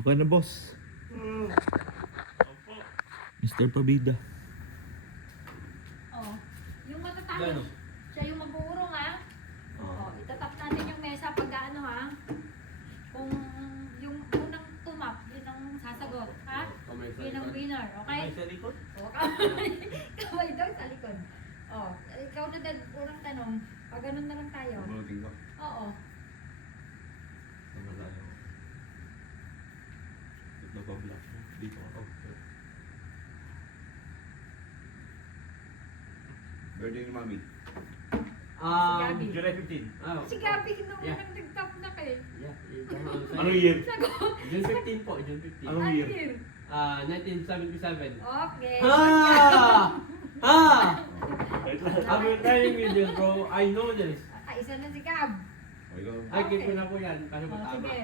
Okay na, boss. Opo. Mr. Pabida. Oh, yung matatapos. Siya yung mag-uurong ha. Oh, itatap natin yung mesa pag ano ha. Kung yung unang tumap, yun ang sasagot. Ha? Yun ang winner. Okay? May sa likod? O, kamay daw sa likod. Oh, ikaw na din, unang tanong. Pag ganun na lang tayo. Bunutin ko. Oo. Tama tayo. Nagpa-block mo. Dito ako. Birthday ni Mami. Gabi. July 15. Oh. Si Gabi, nung Yeah. unang nagtap na kayo. Yeah, tama ang sayo. Anong year? Sagot. June 15 po, June 15. Anong Ano year? yun? 1977. Okay. I've been telling you this, bro. I know this. Isa na si Gab. O ikaw. Ay, keep ko na po yan. Kasi Oh, matama. sige.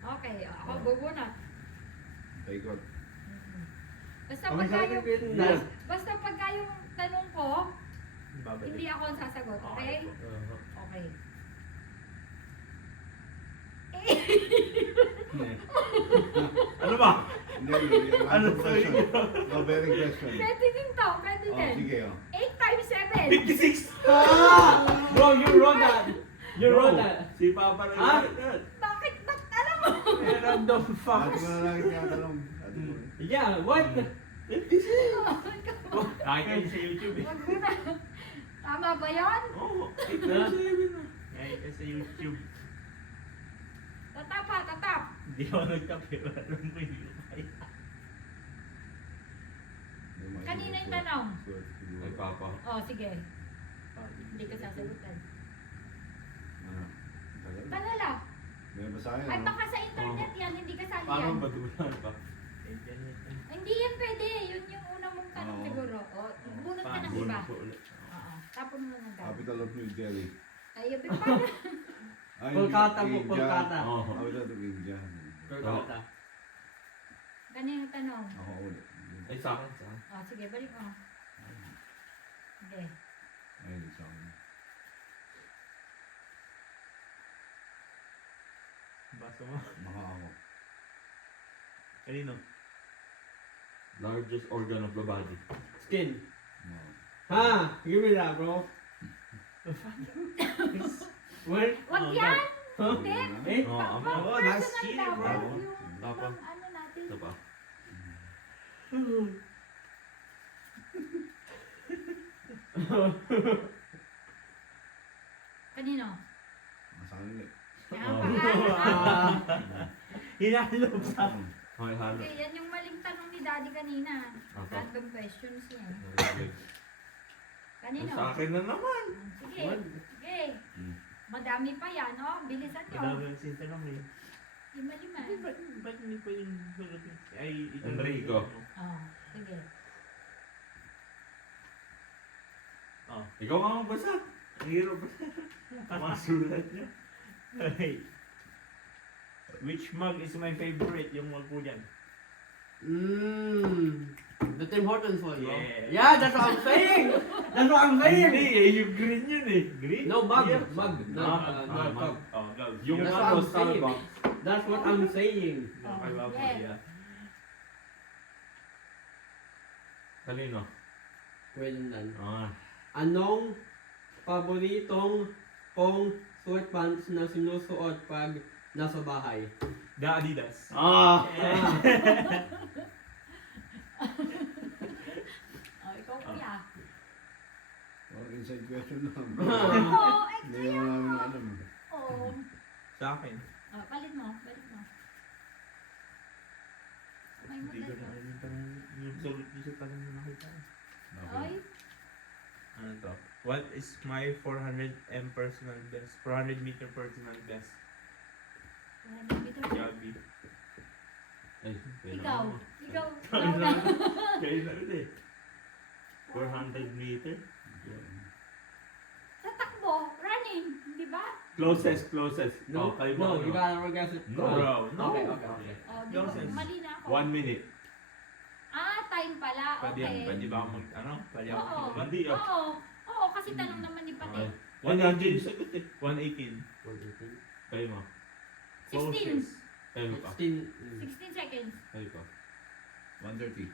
Okay, ako bubuna. Taikot. Basta Kami pagka sa yung, akin, Yes. basta pagka yung tanong ko, Babalik. hindi ako ang sasagot, okay? Okay. Ano ba? Hindi, Ano ano question? No, very question. Pwede din to, pwede Oh, din. sige, oh. 8 times 7. 56! Bro, you wrote that. You wrote that. Si Papa na Ah? Bakit ba't alam mo? Random Dati facts. ko na lang tinatanong. Dati ko rin. Yeah, what? Nakikita sa YouTube eh. Wag mo na. Tama ba yun? Oo. 8.7 na. Nakikita sa YouTube. Tatap ha, tatap. Hindi ako nagkape. Alam mo hindi ko kaya. Kanina yung tanong. Ay, Papa. Oh, sige. Hindi ka sasagutan. Ano? Tagal. Talala. May basahin, Ay, ano? baka sa internet yan, hindi ka sali Paano yan. badulan pa? Hindi yan pwede. Yun yung una mong tanong Oo. siguro. O, bunot ka ng Bunot iba. ko ulit. Oo. Tapon mo ng dami. Capital of New Delhi. Ay, yabi pa. Ay, Kolkata po, India. Kolkata. Oo. Capital of India. Kolkata. Kanina tanong. Ako ulit. Ay, sa akin, sa akin. O, sige, balik mo. Sige. Ay, sa akin. Basta mo. Baka ako. Kanino? Largest organ of the body. Skin. Baka. Ha? Give me that, bro. What? Wag Oh, yan! Huh? Hindi. Eh? Oo, Pang ama. Oh, nice personal skin, dapat. bro. Yung Dapat. pang ano natin. Ito pa. Kanino? Sa akin ulit. Yan, Oh. pag-aaral. Hinalop sa... Okay, halo. Okay, yan yung maling tanong ni Daddy kanina. Okay. Random questions yan. Ay, Kanino? sa akin na naman. Sige. What? Sige. Hmm. Madami pa yan, no? Bilisan nyo. Madami ang sintanong eh. Lima-lima. Ba't hindi pa yung sulat eh? Ay, ito. Enrico. Oh, sige. Oh. Ikaw nga magbasa. Ang hirap ba? Mga sulat niya. Hey. Which mug is my favorite? Yung mug po dyan. The Tim Hortons one, bro. Yeah. Yeah, that's what I'm saying. That's what I'm saying. Hindi eh, yung green yun eh. Green? No, mug. Yeah. Mug. Ah, Not mug. cup. Oh, gloves. Yung That's ano, what I'm saying. Starbucks. That's what I'm saying. Yung kay Papa, Yeah. yeah. Kanino? Well, Ah. anong paboritong pong sweatpants na sinusuot pag nasa bahay? The Adidas. Ah! Oh, ikaw kuya. Oh, inside question lang. Oo, Hindi naman namin alam. Oo. Sa akin. Oh, palit mo, palit mo. May Hindi ko model na mo. alam yung tanong. Yung sulat niyo sa tanong na nakita. Ay, Ano to? What is my 400 m personal best? 400 meter personal best? Joby. Ay, kaya ikaw. naman. Ikaw. Kaya Ikaw na. na. Kaya na ulit. 400 meter. Sa takbo, running, di ba? Closest. No, Oh, kayo no, ba? you gotta guess it. No. Bro, no. Okay, okay. Oh, di ba? Nonsense. Mali na ako. 1 minute. Ah, time pala. Pwede, Okay. pwede ba ako mag, ano? Pwede ako Oo. mag- Hindi ah. Oo. Oo, kasi tanong naman ni Pati. Okay. 100 sagot eh. 118. 118. Kayo mo. 16. Kayo pa. 16 seconds. Kayo pa. 1:30.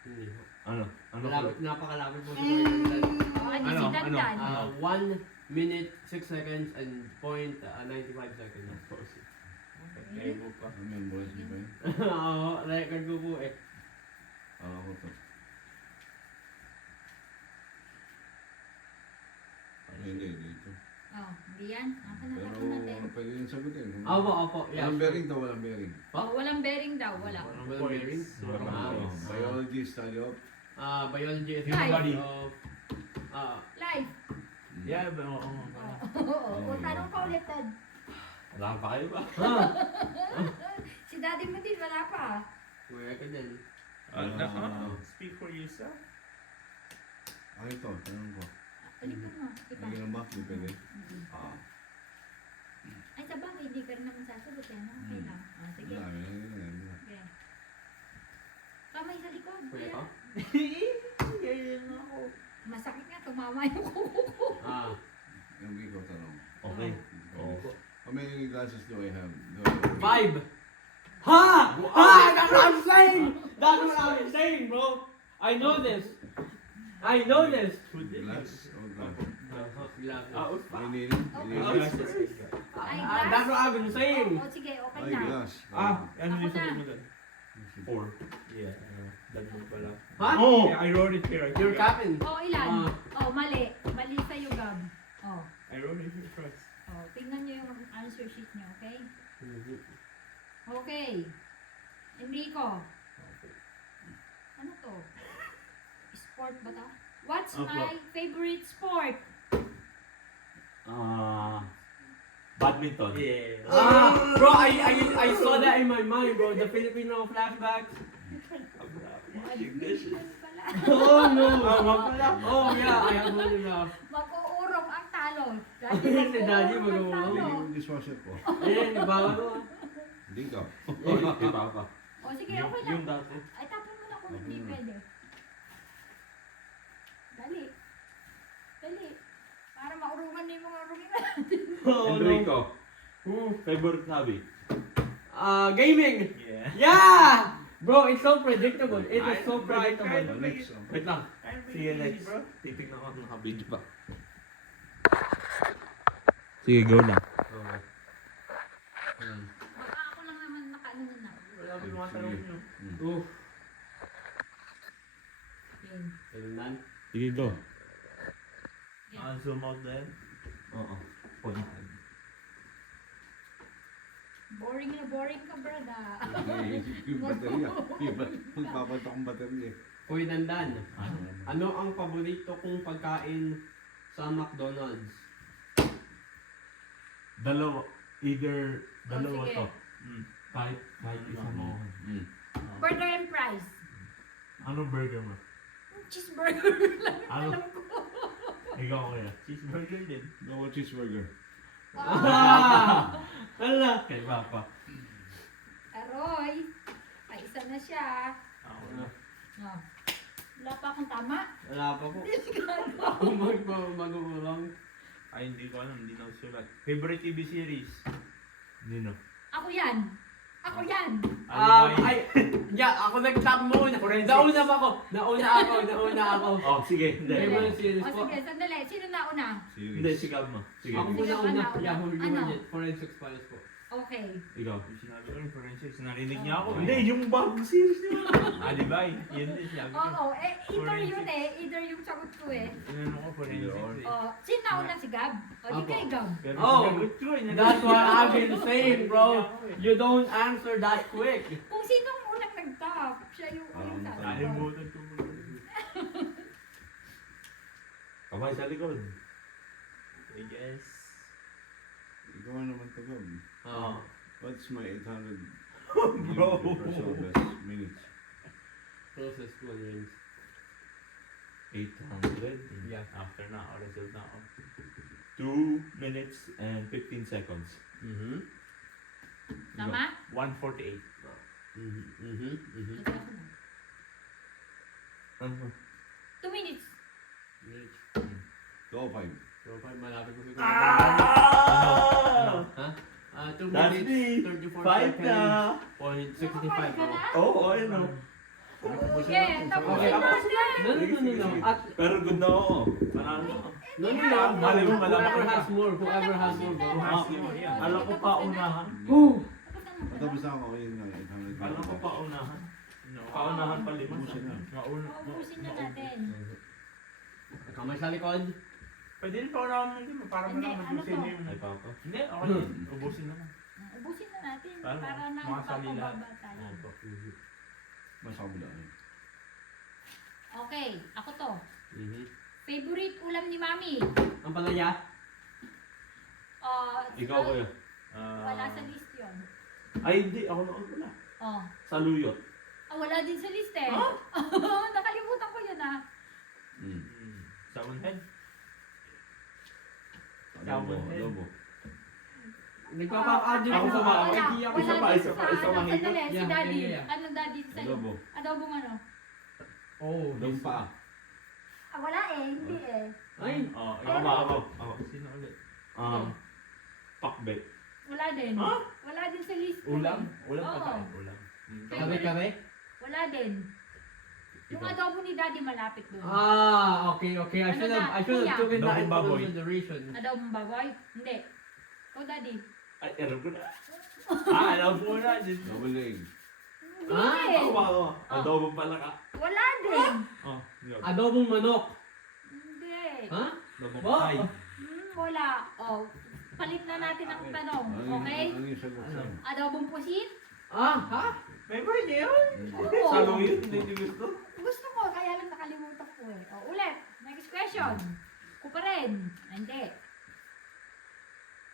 Hindi. Ano? Ano po? Malapit, napakalapit po sa Kuya. Oh, ano si Dandan? 1 minute, 6 seconds, and point 95 seconds. Kayo po pa. Memorize niyo ba yun? Oo, record ko po eh. Ako to. Hindi, dito. Oh, hindi yan. Akin na Pero tapon natin. pwede yung sagutin. Opo, yeah. Walang bearing daw, walang bearing. Oh, walang bearing daw, wala. Walang bearing? Biology, study of. Biology is Life. study of... Live. Yeah, but oo. Oo, tanong ko ulit, Dad. Wala pa kayo ba? Si Daddy mo din, wala pa. Kuya ka din. Speak for yourself. Ay, ito, tanong ko. Balik ka mo. Kita. Lagyan ng box, di pwede. Ay, sa bagay, hindi ka rin naman sasagot yan. Okay lang. Ah, sige. Dami na yun. Okay. Kamay sa likod. Kuya Kuya. ka? Ganyan ako. Masakit nga, tumama yung kuko ko. Yung ikaw tanong. Okay. Oh. How many glasses do I have? Do I have? 5! Ha! Ha! That's what I'm saying! That's what I'm saying, bro! I know this! I know this! Glass? Oh, glass. Glasses. Ininom? Ininom? Ay, That's what I've been saying! Oo, sige, okay Ay, na. glass. Ano Ako yung na. sabi mo doon? 4. Yeah, dagdag pala. Ha? Oh! Yeah, I wrote it here. You're capping. Oh, ilan? Oh, mali. Mali sa'yo, Gab. Oh. I wrote it here first. Oh, tingnan niyo yung answer sheet niyo, okay? Okay. Enrico. Ano to? Sport ba to? What's Opo. my favorite sport? Badminton. Yeah. Bro, I saw that in my mind, bro. The Filipino flashbacks. Badminton pala. Oh no! Oh yeah, I have one enough. Mag-uurong ang talo. Si Daddy ang mag-uurong. talo. Hindi yung dishwasher ko. Ayan, ibawa ko. Hindi ka. Kay Papa. O sige, okay lang. Yung dati. Ay, tapon mo na kung hindi pwede. Dali. Dali. Para maurungan na yung mga urungin natin. Oh Enrico. no. Favorite hobby? Gaming! Yeah. Yeah! Bro, it's so predictable. It is so predictable. Next. Wait lang. See you next. Bro. Titignan ko kung naka-video pa. Sige, go na. Baka ako lang naman nakaano na. Wala ko yung mga tanong nyo. Oof. Yun. Kailan? Sige, go. Zoom out then. Oo. Boring na boring ka, brada. Naiisip ko yung baterya. Iba, magpapatok ang baterya. Uy, Dandan. Ano ang paborito kong pagkain sa McDonald's? Dalawa. Either dalawa sige. to. Kahit isa mo. Burger and fries. Anong burger mo? Cheeseburger lang Ano? alam ko. Ikaw kuya. Cheeseburger din. No cheeseburger. Hala! Kay Papa. Aroy. Ay, isa na siya. Ako na. Oh. Wala pa akong tama. Wala pa po. Delikado. Ako mag-uulang. Ay, hindi ko alam. Hindi na ako sulat. Favorite TV series? Nino. Ako yan. Ako yan. Ako nag-top muna. Nauna pa ako. Nauna ako. Oh, sige. Hindi. Favorite series O po. sige, sandali. Sino nauna? Hindi, sigaw mo. Sige. Ako po Sige, nauna. ano? Yahoo Ano? Unit. Forensic Files po. Okay. Ikaw. Yung sinabi ko yung forensics. Narinig niya ako. Hindi, yung bagong series niyo. Di ba? Yun din sinabi ko. Oo, either yun eh. Either yung sagot ko eh. Inano ko forensics eh. O, sino nauna si Gab? O, di Ako. kay Gab. Pero Oh, sinagot ko eh. That's what I've been saying, bro. You don't answer that quick. Kung sinong unang nag-top, siya yung uling sagot. Nalimutan ko mo. Kamay sa likod. I guess. Ikaw naman to go. What's my 800 Bro. best minutes? Closest one rings. 800. Yeah, after na ako. Result na ako. 2 minutes and 15 seconds. Tama? 148. Ito ako na. Ano? 2 minutes. Go 5. So, malapit ko siguro. Ah! Ha? 2 That's minutes, me. 34 Five seconds, na. point 65. Nakapalik ka na? Oo, ayun o. Okay, tapusin Okay. natin. No. At, Pero good na ako. Panalo. no. Mali mo, malaman Whoever ka. has more, whoever has more, bro. Alam ko pa unahan. Who? Matapos na ako, yun nga, 800. Alam ko pa unahan. Paunahan pa lima. Ubusin na. Ubusin na natin. Kamay sa likod. Pwede rin paunahan mo din para Hindi, malaman ano kung sino to? yung... Ay, papa. Hindi, okay din. Ubusin na lang. Ubusin na natin Para para na makasali lahat. magpapababa tayo. Mas kabila. Okay, ako to. Mhm. Favorite ulam ni Mami? Ang palaya? Ikaw kuya. Wala sa list yun. Ay, hindi. Ako na wala. Oh. Saluyot. Wala din sa list eh. Nakalimutan ko yun ah. Sabon head. Adobo, adobo. Nagpapaka-adjust ako sa mga idea ko. Isa pa, isa pa, isa pa, higit. Sandali, si Yeah, Daddy. yeah. Anong Daddy sa'yo? Adobo. Adobong ano? Oh, Lumpa. Wala eh, hindi eh. Ay, Oh, ako. Sino ulit? Pakbet. Wala din. Ha? Wala din sa list. ko Ulam? eh. Ulam Oo. pagkain. Ulam. kare-kare? Wala din. Yung Ikaw. adobo ni Daddy malapit doon. Okay. I should Ano have na? taken that Adobong into baboy. consideration. Adobong baboy? Hindi. Ikaw Daddy. Ay, alam ko na. Alam ko na. Double egg. Hindi Ah, din. Ako. Adobo pala ka. Wala din. Oh, yun. Adobong manok. Hindi. Ha? Adobo Ba? patay. Wala. Oh, palit na natin ang tanong. Okay? Ano yung sagot sa'yo? Adobong pusit? Ha? Favorite niya yun. Oo. Saluyot, hindi gusto. Gusto ko, kaya lang nakalimutan ko eh. Ulit. Next question. Ko pa rin. Hindi.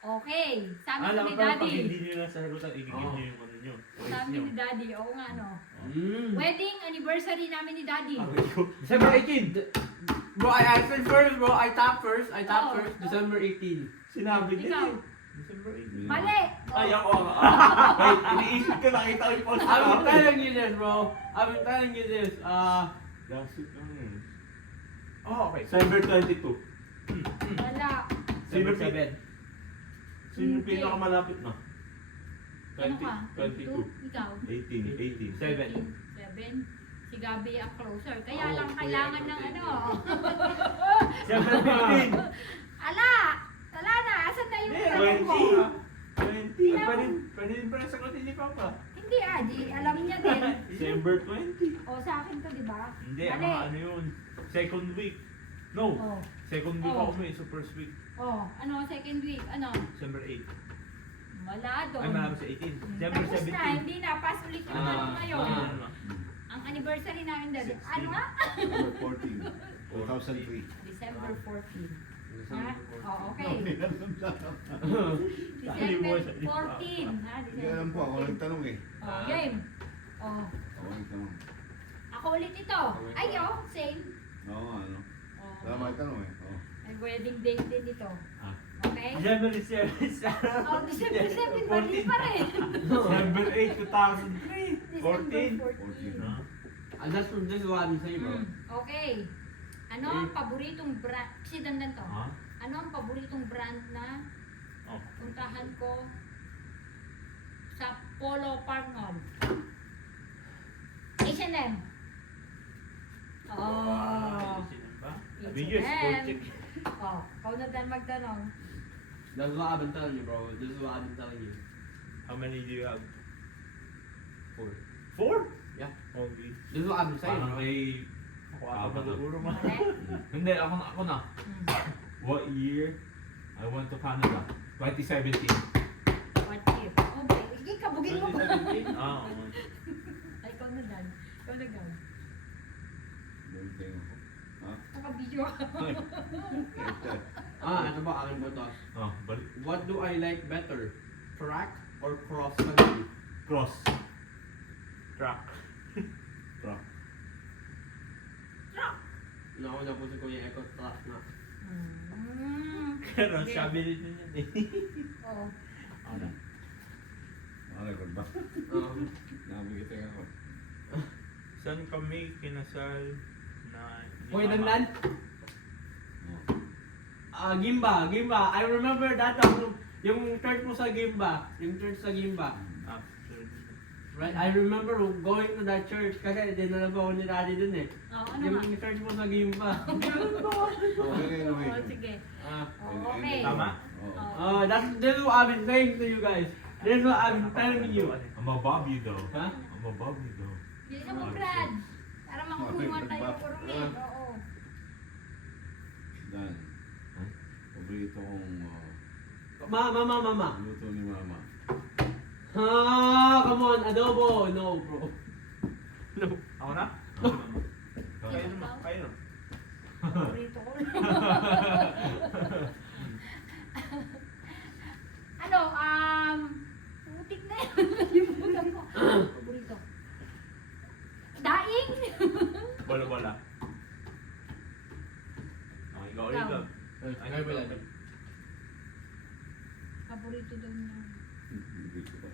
Okay. Sabi ko Alam ni ko pag Daddy. hindi nyo nasasagutan, igigit nyo yung ano nyo. Sabi ni Daddy. Oo nga no. Mm. Wedding anniversary namin ni Daddy. December 18. Bro, I answered first, bro. I tapped first. Oh. December 18. Sinabi din Ikaw. eh. December 8. Mali. Ay, ako. Wait, iniisip ko nakita ko yung post. I've been telling you this, bro. I've been telling you this. Last week lang yun. Oh, okay. December 22. Wala. Sino December 7. Sino Hindi. pinakamalapit na? Ano ka? 22. Ikaw? 18. 7. 7. Si Gabi ang closer. Kaya lang kailangan ng ano. December 15. Ala! Wala na. Asan na yung tanong 20. ko? 20. Pwede din pala sagutin ni Papa. Hindi di alam niya din. December 20. O sa akin to, di ba? Hindi, Mali. ano yun? Second week. No. Oh. Second week Oh. ako may so first week. Oh, ano, second week, ano? December 8. Wala doon. Ay, marami sa 18. December Tapos na, 17. hindi na. Pass ulit yung ano ngayon. Ano? Ang anniversary namin dati. 16. Ano nga? December 14. 2003. December 14. Ha? Oh, okay. Hindi December 14. Ha? alam po, ako nagtanong eh. Oh, game. Oh, Ako nagtanong. ako ulit ito. Ay, oh, same. Oo, ano. Oh, Tama nagtanong eh. Oo. may wedding date din ito. Ah. Okay? December 7. Oh, December 7 pa din pa rin. December 8, 2003. December 14. 14. And that's from this one, say, bro. Okay. Ano ang paboritong brand? Si Dandan to. Ha? Ano ang paboritong brand na Oh. puntahan ko sa Polo Park Mall? H&M. Oh. Biggest H&M. check. Oh, ikaw na Dan magtanong. That's what I've been telling you, bro. This is what I've been telling you. How many do you have? 4. 4? Yeah. Okay. This is what I've been saying, Parang bro. may... Ako ata maguguro mo. Mali. Hindi, ako na. What year I went to Canada? 2017. What year? Okay. Hindi, kabugin mo. 2017? Ah, oo. Ay, ikaw na Dan. Ikaw na Dan. Bunting ako. Ha? Nakabidyo ka. Ito. Ito ba akin ba to? Ah, balik. What do I like better? Track or cross country? Cross. Track. Truck. Nauna po si Kuya Echo track na. Pero Okay. sabi rin yun eh. Oo. Ano? Record ba? Nabigitin ako. Saan kami kinasal na... ni Hoy, Mama? Dandan? Oo. Gimba. I remember that. Yung church mo sa Gimba. Yung church sa Gimba. Ah, Right? I remember going to that church kasi dinala ko ako ni Daddy dun eh. ano Yung nga? church mo sa Gimba. Okay, anyway. Sige. Ah. Okay. Tama? Oh. This is what I've been saying to you guys. This is what I've been telling you. I'm above you though. Huh? I'm above you though. Bilisan mo, Brad. Para makukuha tayo ng kurungin. Oo. Dan. Paborito kong Mama. luto ni Mama. Come on, adobo. No, bro. No. Ako na? Kayo naman. Kayo naman. Paborito ko. Putik na yan. Nalimutan ko. Paborito. Daing. Wala. Okay, ikaw ulit lang. Ay, wala. Paborito daw niya. Hindi ko pa.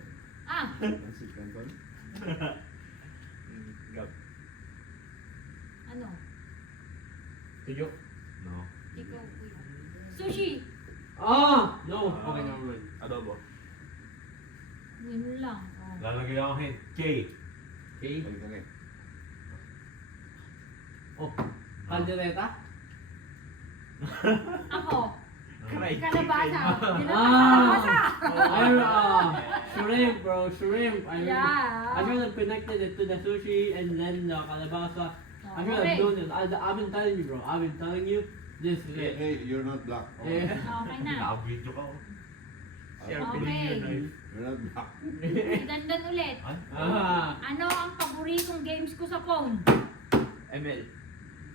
Pansit Canton? Gab. Ano? Tuyo. No. Ikaw, kuya. Sushi. No. Okay, never mind. Adobo. Yun lang. Oh. Lalagay ako hint. K. Okay. Dali. Oh. Caldereta? Ako. Cry. Kalabasa. Ah. Kalabasa. Shrimp, bro. Shrimp. Yeah. I should have connected it to the sushi and then the calabasa. I should have Okay. known it. I've been telling you, bro. I've been telling you. This is it. Hey, you're not black. Eh. Okay na. Naka-video ka ako. Share Okay. bilhin your knife. You're not black. Dandan ulit. Ay? Ano ang paboritong games ko sa phone? ML.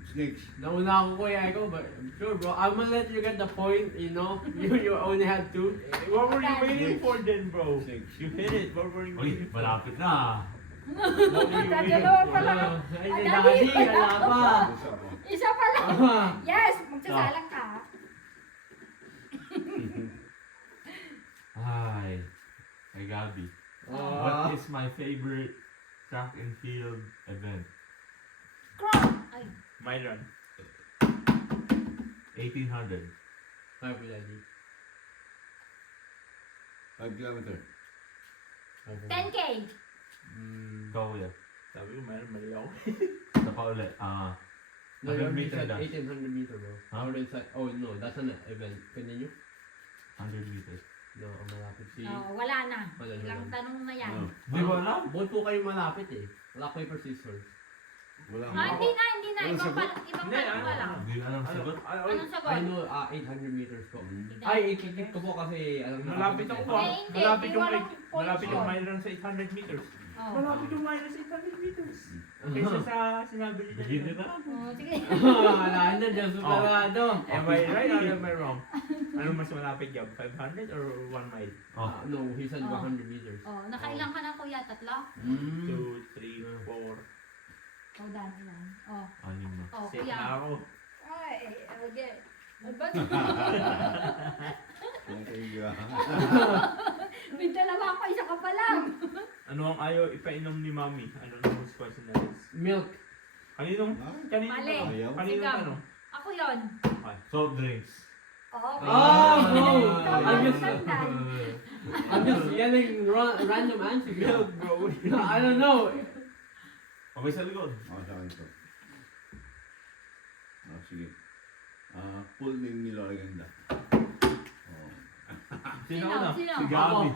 Snakes. Nauna ako kuya ko, but I'm sure, bro. I'm gonna let you get the point, you know? You only had two. What were you waiting for then, bro? Snakes. You hit it. What were you Uy, waiting for? malapit na. What were you waiting Dadalawa for? pa lang. Ay, Ay, Daddy, Daddy. wala pa. Isa po. Isa pa lang. Yes, magsasalang ka. Hi. Hey, Gabi. What is my favorite track and field event? Cross. Ay, My run. 1800. Hi, Daddy. 5 kilometer. 10K. Go ulit. Sabi ko, mali ako. Isa pa ulit. No, you 100 already meter said dash. 1800 meter, bro. I already said, oh no, that's an event. Continue? 100 meters. No, ang malapit si... Oh, wala na. Wala na Ilang lang. tanong na yan. Oh. Di ba alam? Both po kayo malapit eh. Rock, paper, scissors. Wala Hindi na. Walang Ibang sagot? ibang Hindi, tanong ka lang. Hindi alam sagot. Anong sagot? I know 800 meters po. Hindi. Ay, ikikip ko po kasi alam na Malapit ako ah. Eh, hindi. Malapit yung Walang points malapit yung yun. my run sa 800 meters. Oh. Malapit yung my run sa 800 meters. Kaysa sa sinabi nila. Begin na. Oh, sige. Wala na, Diyos Oh. superado. Am I right or am I wrong? Ano mas malapit job? 500 or 1 mile? Oh. No, he said Oh. 100 meters. Oh, nakailang ka na kuya? Tatlo? 2, 3, 4. Oh, dan, ilan? Oh, Anim na. oh, Set kuya. na ako. Ay, okay. Ba't? May dalawa ako, isa ka pa lang. Ano ang ayaw ipainom ni Mami? Ano ang most question na is? Milk. Kaninong Mali. tanong? Ayaw. Kaninong Ikaw. tanong? Ako yon. Soft drinks. Oh, Oh, bro. Tama, I'm just, tandaan. I'm just yelling random answers. Milk, bro. I don't know. Okay sa likod. Oh, sa akin to. Oh, sige. Full name ni Lola Ganda. Oh. Sino na? Sino? Si Gabi.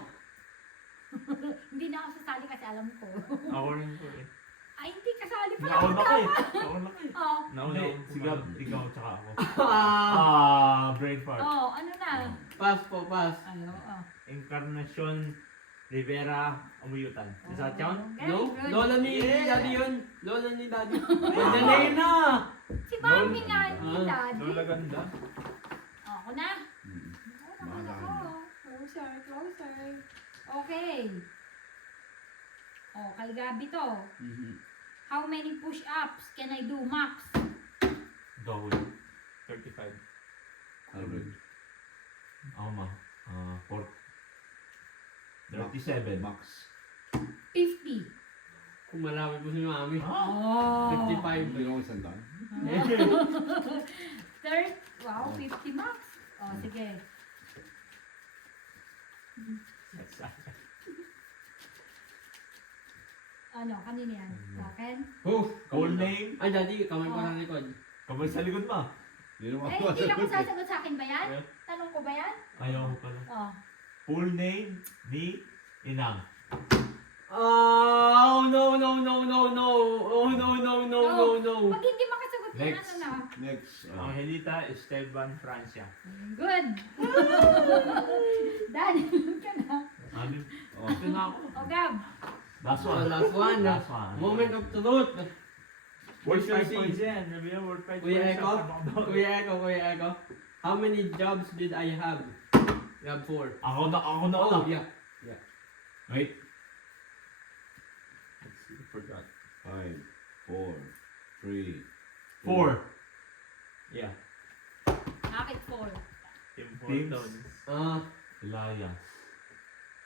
Hindi na ako sasali kasi alam ko. Ako rin po eh. Ay, hindi kasali pa Nauna ka eh. Nauna ka eh. Oh, Nauna Hindi, ako si Gab, ikaw tsaka ako. Brain fart. oh, ano na? Pass po, pass. Ano, oh. Encarnacion Rivera Amuyutan. Is that count? Very No? good. Lola ni Daddy yun. Lola ni Daddy. Name na! Si Mami nga, Ah, ni Daddy. Lola ganda. Oh, ako na. Mm. Ako naman ako. Closer, closer. Okay. Oh, kay Gabi to. How many push-ups can I do, Max? Go ulit. 35. 100. Ako ma. 37. Max. 50. Kung marami po si Mami. Oh. 55. Hindi ko isang daan. Third, wow, 50 Max. Oh, sige. Ano, kanina yan? Sa akin? Oh, Full name? ay daddy, kamay ko sa likod. Kamay sa likod mo. Hindi naman Eh, ako hindi na ko masagot eh. sasagot sa akin ba yan? Eh? Tanong ko ba yan? Ayaw ko pala. Oh. Full name ni Inang. Oh, no, no, no, no, no. Oh, no, no, no, no, no. Pag hindi makasagot yan, Next. ano na? Next. Angelita Esteban Francia. Good. Dan, ka na. Ano? Oh. Ito na ako. O, Gab. Last Oh, one. last one. Last one. Moment of truth. Worth Shall 5 see. points yan. Sabi niya, worth 5 Kuya points. Eko, Kuya Eko, Kuya Eko. How many jobs did I have? You have 4. Ako na Oh, ulit. yeah. Wait. Let's see, forgot. 5, 4, 3, 4. Yeah. Bakit 4? Tim Teams. Hortons. Elias.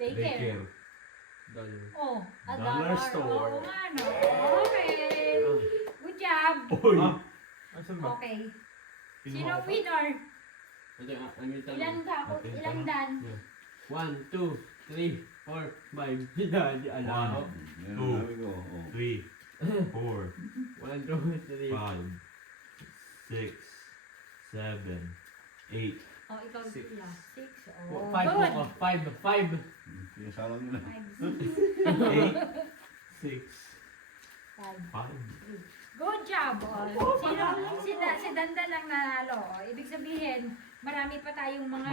Take care. Daycare. Dollar. Oh, a Dollar dollar. store. Oo nga, no. Okay. Good job. Uy. Ah, asan ba? Okay. Kinuha Sino ko pa. winner? Ito, I'm gonna tell Ilan you. ka? Okay, Ilang tama. dan? 1, 2, 3, 4, 5. Di alam. One. Yan, Two. sabi ko. Oh. 3, 4, 1, 2, 3. 5, 6, 7, 8. Oh, ikaw. Six. Yeah. 6. Oh, 5 good. mo. 5, 5. Sige, salang nyo na. 8, 6, 5. 5. Good job. Oh. Si Dandan ang nanalo. Oh, ibig sabihin, marami pa tayong mga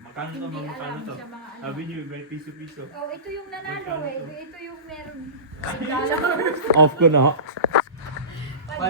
Magkano to? hindi Magkano alam to? sa mga ano. Sabi niyo, may piso-piso. Oh, ito yung nanalo Magkano eh. to? Ito yung meron $5. Off ko na. $5.